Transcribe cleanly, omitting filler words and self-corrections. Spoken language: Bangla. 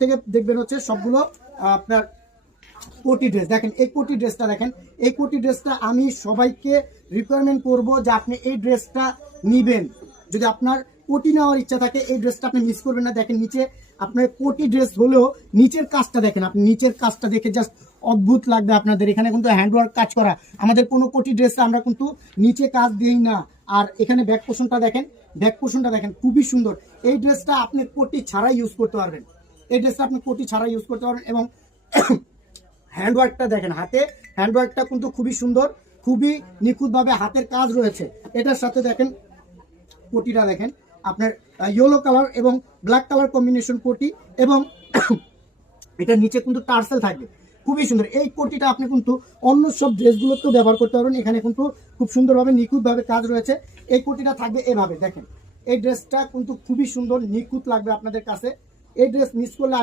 থেকে দেখবেন হচ্ছে সবগুলো আপনার কোটি ড্রেস। দেখেন এই কোটি ড্রেসটা, দেখেন এই কোটি ড্রেসটা আমি সবাইকে রিকোয়ারমেন্ট করব যে আপনি এই ড্রেসটা নিবেন। যদি আপনার কোটি নেওয়ার ইচ্ছা থাকে এই ড্রেসটা আপনি মিস করবেন না। দেখেন নিচে আপনার কোটি ড্রেস হলেও নিচের কাজটা দেখেন, আপনি নিচের কাজটা দেখে জাস্ট অদ্ভুত লাগবে আপনাদের। এখানে কিন্তু হ্যান্ডওয়ার্ক কাজ করা, আমাদের কোনো কোটি ড্রেসে আমরা কিন্তু নিচে কাজ দিই না। আর এখানে ব্যাক পোর্শনটা দেখেন, ব্যাক পোর্শনটা দেখেন খুবই সুন্দর। এই ড্রেসটা আপনি কোটি ছাড়াই ইউজ করতে পারবেন, এই ড্রেসটা আপনি কোটি ছাড়াই ইউজ করতে পারবেন। এবং হ্যান্ডওয়ার্কটা দেখেন, হাতে হ্যান্ডওয়ার্কটা কিন্তু খুবই সুন্দর, খুবই নিখুঁতভাবে হাতের কাজ রয়েছে। এটার সাথে দেখেন কোটিটা দেখেন আপনার ইয়েলো কালার এবং ব্ল্যাক কালার কম্বিনেশন কোটি, এবং এটার নিচে কিন্তু টার্সেল থাকবে, খুবই সুন্দর। এই কোটিটা আপনি কিন্তু অন্য সব ড্রেসগুলোতেও ব্যবহার করতে পারবেন। এখানে কিন্তু খুব সুন্দরভাবে নিখুঁতভাবে কাজ রয়েছে। এই কোটিটা থাকবে এভাবে, দেখেন এই ড্রেসটা কিন্তু খুবই সুন্দর, নিখুঁত লাগবে আপনাদের কাছে। এই ড্রেস মিস করলে